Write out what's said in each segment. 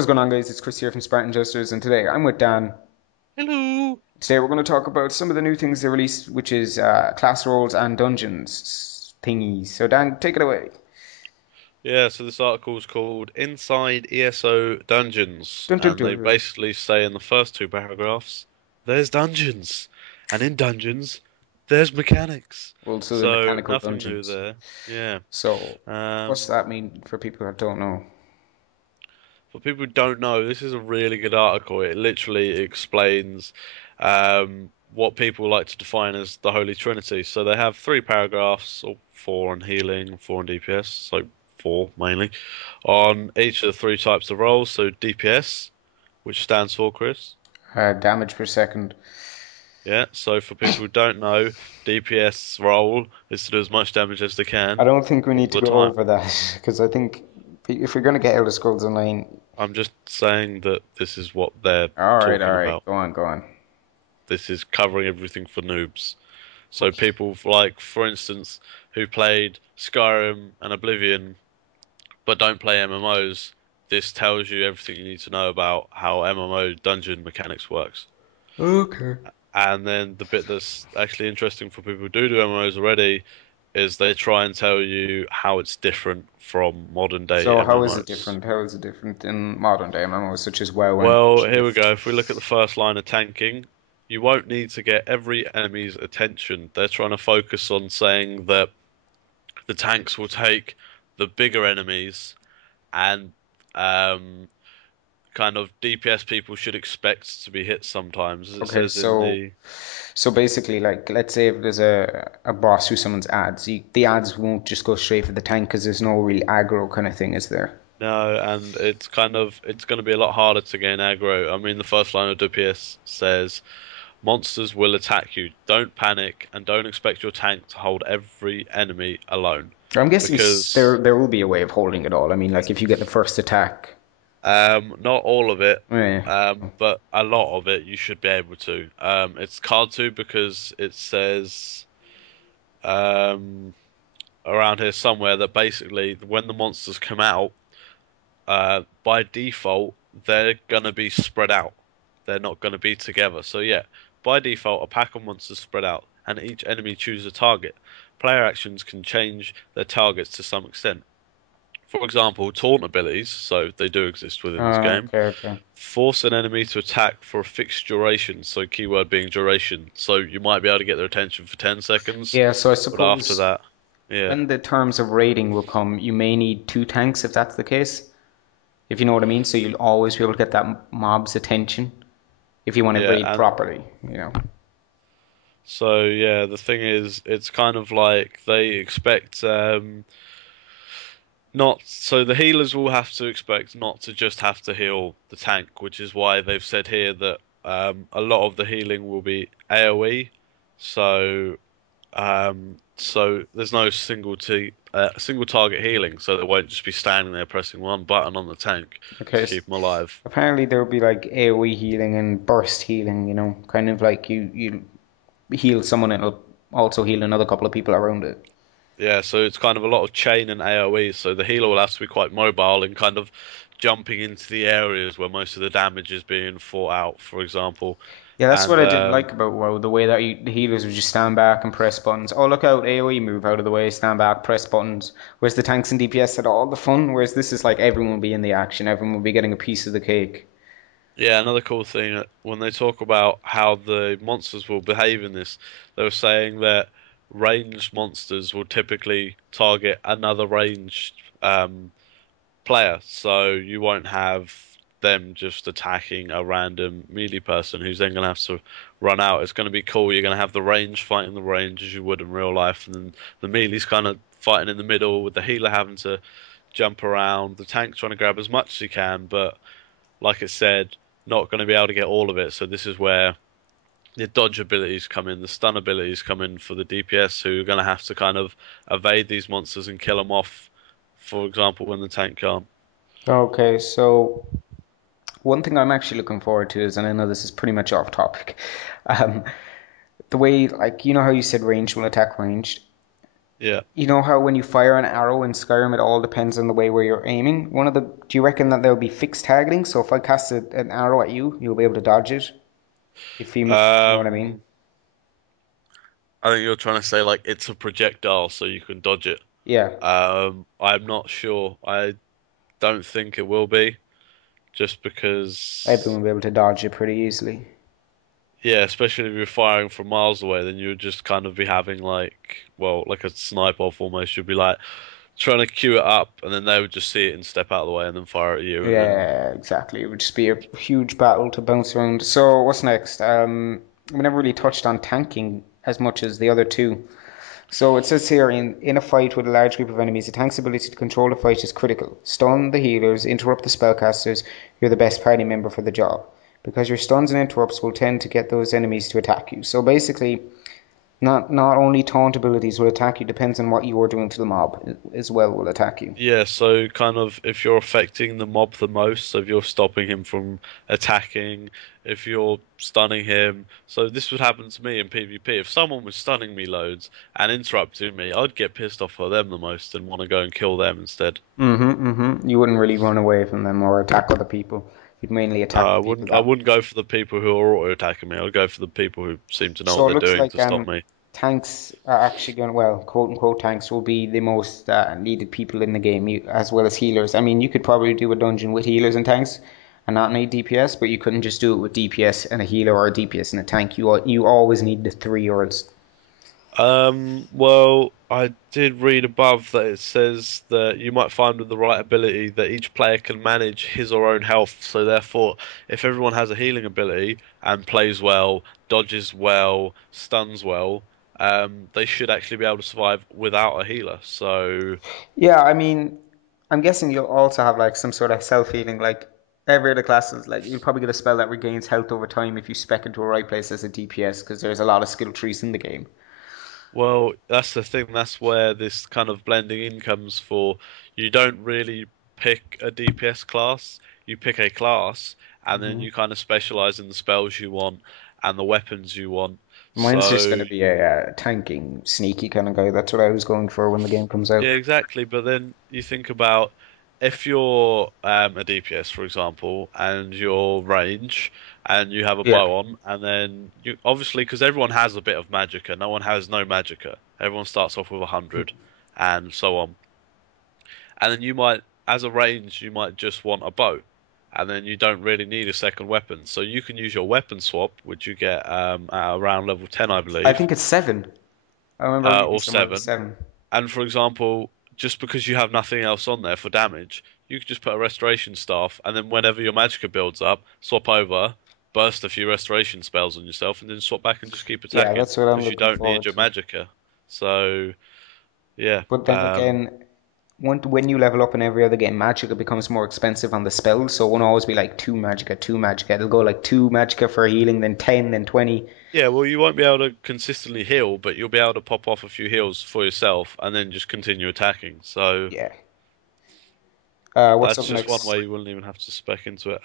What's going on, guys? It's Chris here from Spartanjesters, and today I'm with Dan. Hello. Today we're going to talk about some of the new things they released, which is class roles and dungeons thingies. So, Dan, take it away. Yeah, so this article is called Inside ESO Dungeons, Dun, dun, and they dun. basically say in the first two paragraphs, there's dungeons, and in dungeons, there's mechanics. Also, the So mechanical nothing new dungeons. there. Yeah. So, what's Um, that mean for people that don't know? for people who don't know, this is a really good article. It literally explains what people like to define as the Holy Trinity. So they have three paragraphs, or four on healing, four on DPS, so four mainly, on each of the three types of roles. So DPS, which stands for Chris. Damage per second. Yeah, so for people who don't know, DPS role is to do as much damage as they I can don't think we all need to the go time. over that because I think if we're going to get Elder Scrolls Online, I'm just saying that this is what they're all talking right, about. go on, go on. This is covering everything for noobs. So people like, for instance, who played Skyrim and Oblivion but don't play MMOs, this tells you everything you need to know about how MMO dungeon mechanics works. Okay. And then the bit that's actually interesting for people who do MMOs already is they try and tell you how it's different from modern day So, how is it MMOs. different? How is it different in modern day MMOs such as WoW and Well, here we Shift? go. If we look at the first line of tanking, you won't need to get every enemy's attention. They're trying to focus on saying that the tanks will take the bigger enemies and um, kind of DPS people should expect to be hit sometimes, as it Okay, says in so the. basically, like, let's say if there's a boss who summons ads, the ads won't just go straight for the tank because there's no real aggro kind of thing, is there? No, and it's going to be a lot harder to gain aggro. I mean, the first line of DPS says monsters will attack you. Don't panic and don't expect your tank to hold every enemy alone. I'm guessing Because there will be a way of holding it all. I mean, like if you get the first attack, not all of it, eh, but a lot of it you should be able to. It's hard to because it says um, around here somewhere that basically when the monsters come out, by default they're gonna be spread out. They're not gonna be together. So yeah, by default a pack of monsters spread out, and each enemy chooses a target. Player actions can change their targets to some extent. For example, taunt abilities, so they do exist within this game, okay, okay. force an enemy to attack for a fixed duration, so keyword being duration. So you might be able to get their attention for 10 seconds, Yeah, so I but after suppose that, yeah. when the terms of raiding will come, you may need two tanks if that's the case, if you know what I mean. So you'll always be able to get that mob's attention if you want to Yeah, raid and properly, you know. so yeah, the thing is, it's kind of like they expect not so the healers will have to expect not to just have to heal the tank, which is why they've said here that a lot of the healing will be AoE. So there's no single target healing, so they won't just be standing there pressing one button on the tank Okay, to keep them alive. apparently there will be like AoE healing and burst healing, you know, kind of like you heal someone and it'll also heal another couple of people around it. Yeah, so it's kind of a lot of chain and AoE, so the healer will have to be quite mobile and kind of jumping into the areas where most of the damage is being fought out, for example. Yeah, that's what And I didn't like about WoW, the way that the healers would just stand back and press buttons. Oh, look out, AoE, move out of the way, stand back, press buttons. Whereas the tanks and DPS had all the fun, whereas this is like everyone will be in the action, everyone will be getting a piece of the cake. yeah, another cool thing when they talk about how the monsters will behave in this, they were saying that ranged monsters will typically target another ranged player, so you won't have them just attacking a random melee person who's then going to have to run out. It's going to be cool. You're going to have the range fighting the range as you would in real life, and then the melee's kind of fighting in the middle with the healer having to jump around, the tank trying to grab as much as he can, but like it said, not going to be able to get all of it. So this is where the dodge abilities come in, the stun abilities come in for the DPS who are going to have to kind of evade these monsters and kill them off. For example, when the tank can't. Okay, so one thing I'm actually looking forward to is, and I know this is pretty much off topic, um, the way, like, you know how you said ranged will attack ranged? Yeah. You know how when you fire an arrow in Skyrim, it all depends on the way where you're aiming. Do you reckon that there'll be fixed targeting? So if I cast an arrow at you, you'll be able to dodge it. If you know what I mean? Um, I think you're trying to say like it's a projectile, so you can dodge it. Yeah, I'm not sure. I don't think it will be, just everyone because, will be able to dodge it pretty easily. yeah, especially if you're firing from miles away, then you would just kind of be having like, well, like a sniper off almost. You'd be like trying to queue it up, and then they would just see it and step out of the way and then fire at you, and then Yeah, exactly. It would just be a huge battle to bounce around. So what's next? We never really touched on tanking as much as the other two. So it says here in a fight with a large group of enemies, a tank's ability to control the fight is critical. Stun the healers, interrupt the spellcasters, you're the best party member for the job. Because your stuns and interrupts will tend to get those enemies to attack you. So basically, not only taunt abilities will attack you, depends on what you are doing to the mob as well will attack you. yeah, so kind of if you're affecting the mob the most, so if you're stopping him from attacking, if you're stunning him, so this would happen to me in PvP. If someone was stunning me loads and interrupting me, I'd get pissed off at them the most and want to go and kill them instead. You wouldn't really run away from them or attack other people. You'd mainly attack I the people wouldn't. I that. wouldn't go for the people who are auto attacking me. I'd go for the people who seem to know what So it they're looks doing like to stop me. tanks are actually going, well, quote unquote tanks will be the most needed people in the game, as well as healers. I mean, you could probably do a dungeon with healers and tanks and not need DPS, but you couldn't just do it with DPS and a healer or a DPS and a tank. You always need the three or else. Well, I did read above that it says that you might find with the right ability that each player can manage his or own health. So therefore, if everyone has a healing ability and plays well, dodges well, stuns well, they should actually be able to survive without a healer. So, Yeah, I mean, I'm guessing you'll also have like some sort of self-healing, like every other classes. Like you'll probably get a spell that regains health over time if you spec into a right place as a DPS, because there's a lot of skill trees in the game. well, that's the thing. That's where this kind of blending in comes for. You don't really pick a DPS class. You pick a class, and then hmm you kind of specialize in the spells you want and the weapons you want. Mine's just going So, to be a tanking, sneaky kind of guy. That's what I was going for when the game comes out. yeah, exactly. But then you think about if you're a DPS, for example, and you're range and you have a Yeah. bow on, and then you obviously because everyone has a bit of magicka, no one has no magicka. Everyone starts off with 100 and so on. And then you might, as a range, you might just want a bow, and then you don't really need a second weapon. So you can use your weapon swap, which you get at around level 10, I I believe, think it's seven. I remember reading or somewhere it was 7. seven. And for example, just because you have nothing else on there for damage, you could just put a restoration staff, and then whenever your magicka builds up, swap over, burst a few restoration spells on yourself, and then swap back and just keep Yeah, attacking that's what I'm because you looking don't need forward your to. magicka. So yeah, But then again, when you level up in every other game, Magicka becomes more expensive on the spells, so it won't always be like two Magicka, two Magicka. It'll go like two Magicka for healing, then 10, then 20. yeah, well, you won't be able to consistently heal, but you'll be able to pop off a few heals for yourself and then just continue attacking. So Yeah. What's that's up just one next? way you wouldn't even have to spec into it.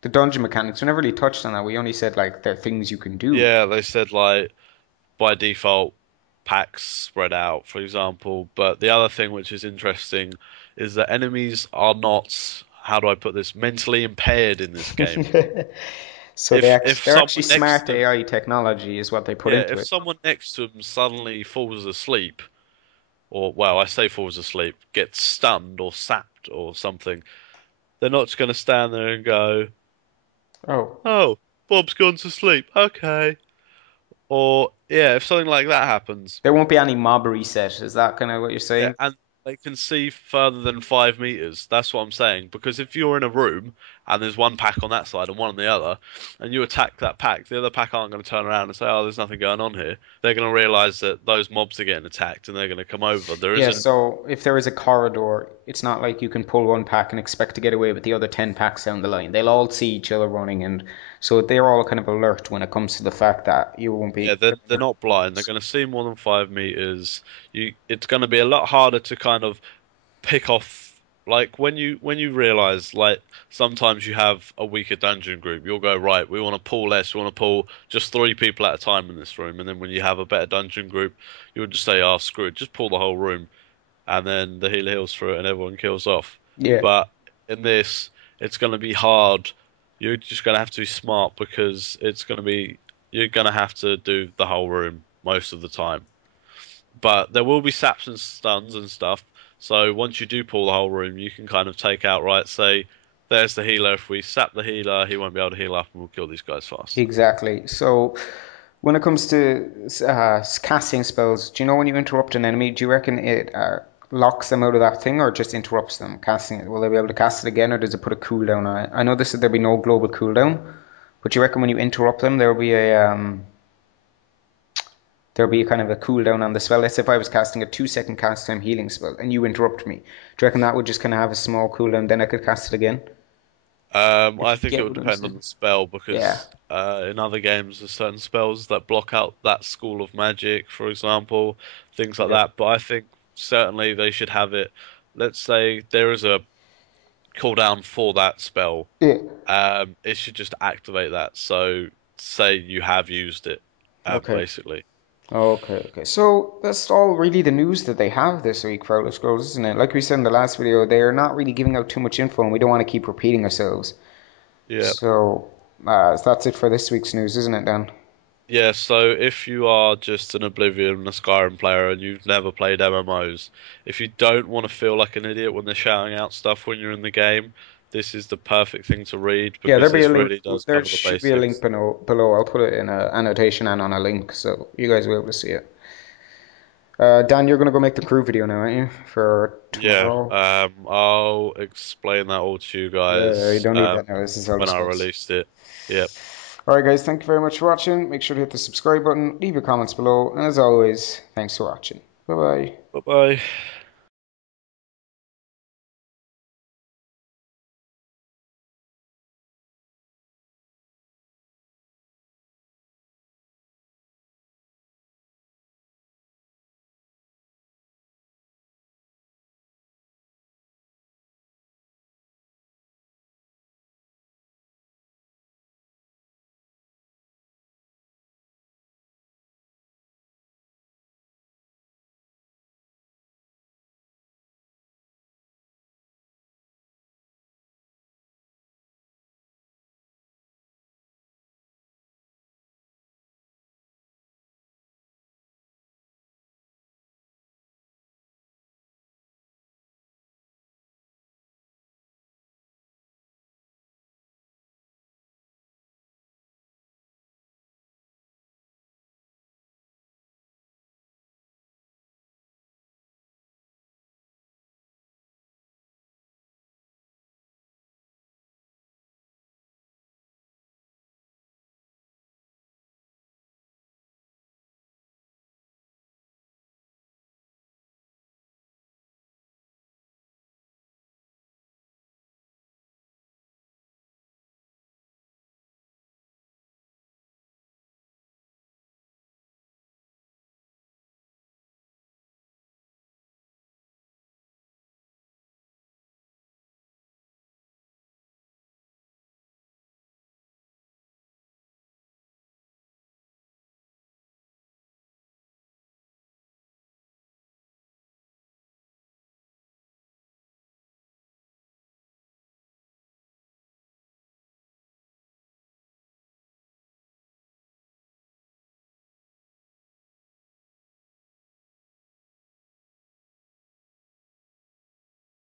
The dungeon mechanics. We never really touched on that. We only said like there are things you can do. Yeah, they said like by default packs spread out, for example. But the other thing which is interesting is that enemies are not, how do I put this, mentally impaired in this game. So If they're actually someone next smart to them, AI technology is what they put yeah, into if it. someone next to them suddenly falls asleep, or well, I say falls asleep, gets stunned or sapped or something, they're not just going to stand there and go, Oh. "Oh, Bob's gone to sleep. Okay." Or yeah, if something like that happens, There won't be any mob reset. Is that kind of what you're yeah, saying? and they can see further than 5 meters. That's what I'm saying. Because if you're in a room and there's one pack on that side and one on the other, and you attack that pack, the other pack aren't going to turn around and say, "Oh, there's nothing going on here." They're going to realize that those mobs are getting attacked and they're going to come over. There Yeah, isn't. so if there is a corridor, it's not like you can pull one pack and expect to get away with the other 10 packs down the line. They'll all see each other running, and so they're all kind of alert when it comes to the fact that you won't Yeah, be. they're not blind. They're going to see more than 5 meters. It's going to be a lot harder to kind of pick off Like when you realize like sometimes you have a weaker dungeon group, you'll go right. We want to pull less. We want to pull just 3 people at a time in this room. And then when you have a better dungeon group, you'll just say, "Oh, screw it, just pull the whole room." And then the healer heals through it and everyone kills off. Yeah, But in this, it's going to be hard. You're just going to have to be smart because you're going to have to do the whole room most of the time. But there will be saps and stuns and stuff. So once you do pull the whole room, you can kind of take out, right, say, there's the healer. If we sap the healer, he won't be able to heal up and we'll kill these guys fast. exactly. So when it comes to casting spells, do you know when you interrupt an enemy, do you reckon it locks them out of that thing or just interrupts them casting it? Will they be able to cast it again or does it put a cooldown on it? I know this said there'll be no global cooldown, but do you reckon when you interrupt them, there'll be a kind of a cooldown on the spell? Let's say if I was casting a 2 second cast time healing spell and you interrupt me, do you reckon that would just kind of have a small cooldown, then I could cast it again? If I you think it get would what I'm depend on saying. the spell Yeah. because in other games there's certain spells that block out that school of magic, for example, things like Yeah. that. But I think certainly they should have it. Let's say there is a cooldown for that spell. Yeah. It should just activate that. So say you have used it, Okay. basically. Okay, okay. So that's all really the news that they have this week for Elder Scrolls, isn't it? Like we said in the last video, they're not really giving out too much info and we don't want to keep repeating ourselves. Yeah. So that's it for this week's news, isn't it, Dan? Yeah, so if you are just an Oblivion, a Skyrim player, and you've never played MMOs, if you don't want to feel like an idiot when they're shouting out stuff when you're in the game, this is the perfect thing to read Yeah, because this really does there cover the should be a link basics. below. I'll put it in a annotation and on a link so you guys will be able to see it. Dan, you're gonna go make the crew video now, aren't you? For Yeah, tomorrow? I'll explain that all to you Yeah, you guys don't need that now. This is Elder when I Scrolls. released it. Yep. Alright guys, thank you very much for watching. Make sure to hit the subscribe button, leave your comments below, and as always, thanks for watching. Bye bye. Bye bye.